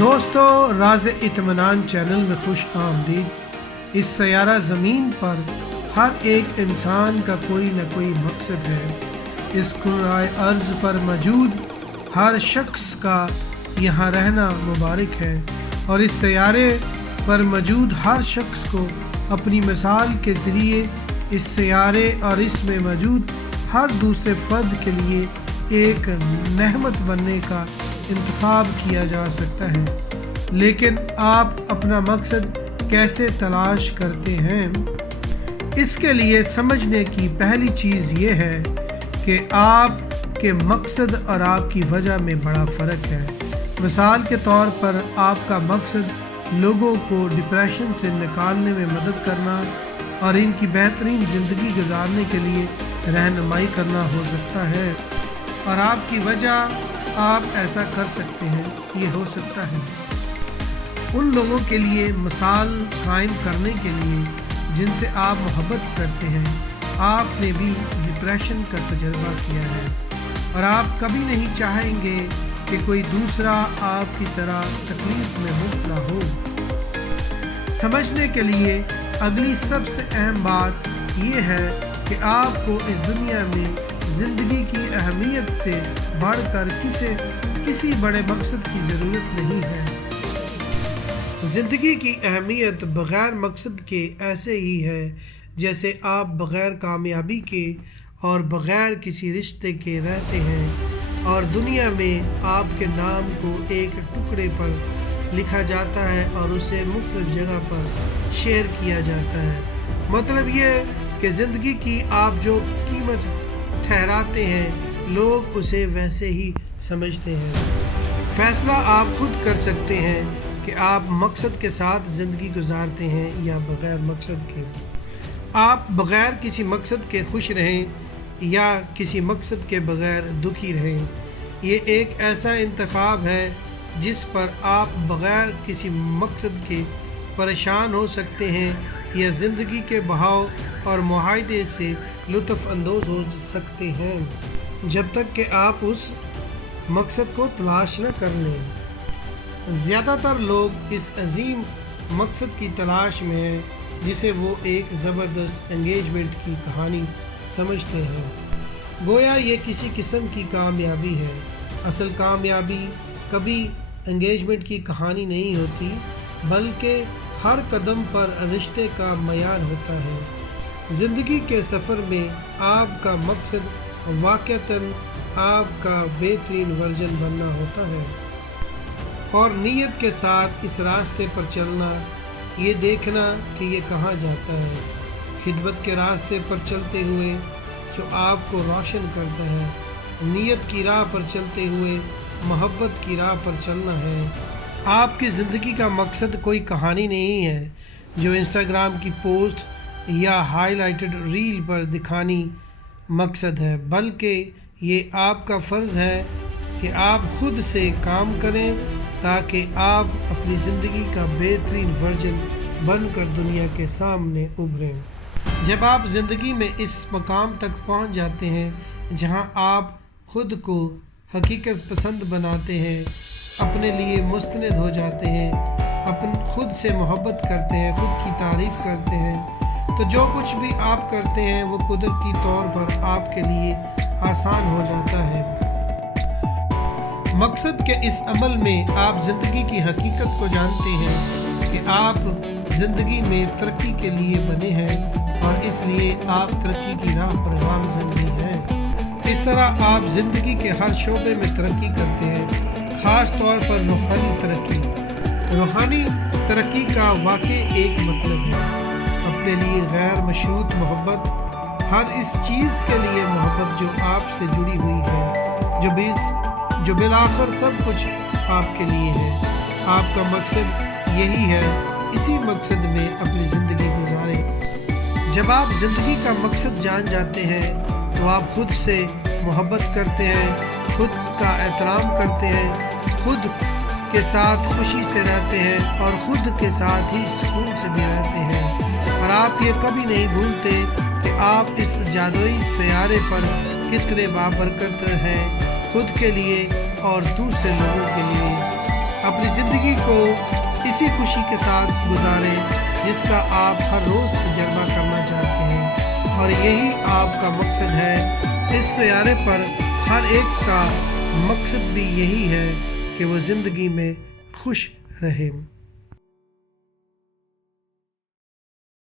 دوستو، راز اطمینان چینل میں خوش آمدید۔ اس سیارہ زمین پر ہر ایک انسان کا کوئی نہ کوئی مقصد ہے۔ اس کرۂ ارض پر موجود ہر شخص کا یہاں رہنا مبارک ہے، اور اس سیارے پر موجود ہر شخص کو اپنی مثال کے ذریعے اس سیارے اور اس میں موجود ہر دوسرے فرد کے لیے ایک نعمت بننے کا انتخاب کیا جا سکتا ہے۔ لیکن آپ اپنا مقصد کیسے تلاش کرتے ہیں؟ اس کے لیے سمجھنے کی پہلی چیز یہ ہے کہ آپ کے مقصد اور آپ کی وجہ میں بڑا فرق ہے۔ مثال کے طور پر آپ کا مقصد لوگوں کو ڈپریشن سے نکالنے میں مدد کرنا اور ان کی بہترین زندگی گزارنے کے لیے رہنمائی کرنا ہو سکتا ہے، اور آپ کی وجہ آپ ایسا کر سکتے ہیں یہ ہو سکتا ہے ان لوگوں کے لیے مثال قائم کرنے کے لیے جن سے آپ محبت کرتے ہیں۔ آپ نے بھی ڈپریشن کا تجربہ کیا ہے، اور آپ کبھی نہیں چاہیں گے کہ کوئی دوسرا آپ کی طرح تکلیف میں مبتلا ہو۔ سمجھنے کے لیے اگلی سب سے اہم بات یہ ہے کہ آپ کو اس دنیا میں زندگی کی اہمیت سے بڑھ کر کسی بڑے مقصد کی ضرورت نہیں ہے۔ زندگی کی اہمیت بغیر مقصد کے ایسے ہی ہے جیسے آپ بغیر کامیابی کے اور بغیر کسی رشتے کے رہتے ہیں، اور دنیا میں آپ کے نام کو ایک ٹکڑے پر لکھا جاتا ہے اور اسے مختلف جگہ پر شیئر کیا جاتا ہے۔ مطلب یہ کہ زندگی کی آپ جو قیمت ٹھہراتے ہیں، لوگ اسے ویسے ہی سمجھتے ہیں۔ فیصلہ آپ خود کر سکتے ہیں کہ آپ مقصد کے ساتھ زندگی گزارتے ہیں یا بغیر مقصد کے۔ آپ بغیر کسی مقصد کے خوش رہیں یا کسی مقصد کے بغیر دکھی رہیں۔ یہ ایک ایسا انتخاب ہے جس پر آپ بغیر کسی مقصد کے پریشان ہو سکتے ہیں یا زندگی کے بہاؤ اور معاہدے سے لطف اندوز ہو سکتے ہیں، جب تک کہ آپ اس مقصد کو تلاش نہ کر لیں۔ زیادہ تر لوگ اس عظیم مقصد کی تلاش میں ہیں جسے وہ ایک زبردست انگیجمنٹ کی کہانی سمجھتے ہیں، گویا یہ کسی قسم کی کامیابی ہے۔ اصل کامیابی کبھی انگیجمنٹ کی کہانی نہیں ہوتی، بلکہ ہر قدم پر رشتے کا معیار ہوتا ہے۔ زندگی کے سفر میں آپ کا مقصد واقعتاً آپ کا بہترین ورژن بننا ہوتا ہے، اور نیت کے ساتھ اس راستے پر چلنا، یہ دیکھنا کہ یہ کہاں جاتا ہے۔ خدمت کے راستے پر چلتے ہوئے جو آپ کو روشن کرتا ہے، نیت کی راہ پر چلتے ہوئے محبت کی راہ پر چلنا ہے۔ آپ کی زندگی کا مقصد کوئی کہانی نہیں ہے جو انسٹاگرام کی پوسٹ یا ہائی لائٹڈ ریل پر دکھانی مقصد ہے، بلکہ یہ آپ کا فرض ہے کہ آپ خود سے کام کریں تاکہ آپ اپنی زندگی کا بہترین ورژن بن کر دنیا کے سامنے ابھریں۔ جب آپ زندگی میں اس مقام تک پہنچ جاتے ہیں جہاں آپ خود کو حقیقت پسند بناتے ہیں، اپنے لیے مستند ہو جاتے ہیں، خود سے محبت کرتے ہیں، خود کی تعریف کرتے ہیں، تو جو کچھ بھی آپ کرتے ہیں وہ قدرتی طور پر آپ کے لیے آسان ہو جاتا ہے۔ مقصد کے اس عمل میں آپ زندگی کی حقیقت کو جانتے ہیں کہ آپ زندگی میں ترقی کے لیے بنے ہیں، اور اس لیے آپ ترقی کی راہ پر گامزن بھی ہیں۔ اس طرح آپ زندگی کے ہر شعبے میں ترقی کرتے ہیں، خاص طور پر روحانی ترقی۔ روحانی ترقی کا واقعی ایک مطلب ہے اپنے لیے غیر مشروط محبت، ہر اس چیز کے لیے محبت جو آپ سے جڑی ہوئی ہے، جو بالآخر سب کچھ آپ کے لیے ہے۔ آپ کا مقصد یہی ہے، اسی مقصد میں اپنی زندگی گزاریں۔ جب آپ زندگی کا مقصد جان جاتے ہیں تو آپ خود سے محبت کرتے ہیں، خود کا احترام کرتے ہیں، خود کے ساتھ خوشی سے رہتے ہیں، اور خود کے ساتھ ہی سکون سے بھی رہتے ہیں، اور آپ یہ کبھی نہیں بھولتے کہ آپ اس جادوئی سیارے پر کتنے بابرکت ہیں، خود کے لیے اور دوسرے لوگوں کے لیے۔ اپنی زندگی کو اسی خوشی کے ساتھ گزاریں جس کا آپ ہر روز تجربہ کرنا چاہتے ہیں، اور یہی آپ کا مقصد ہے۔ اس سیارے پر ہر ایک کا مقصد بھی یہی ہے کہ وہ زندگی میں خوش رہے۔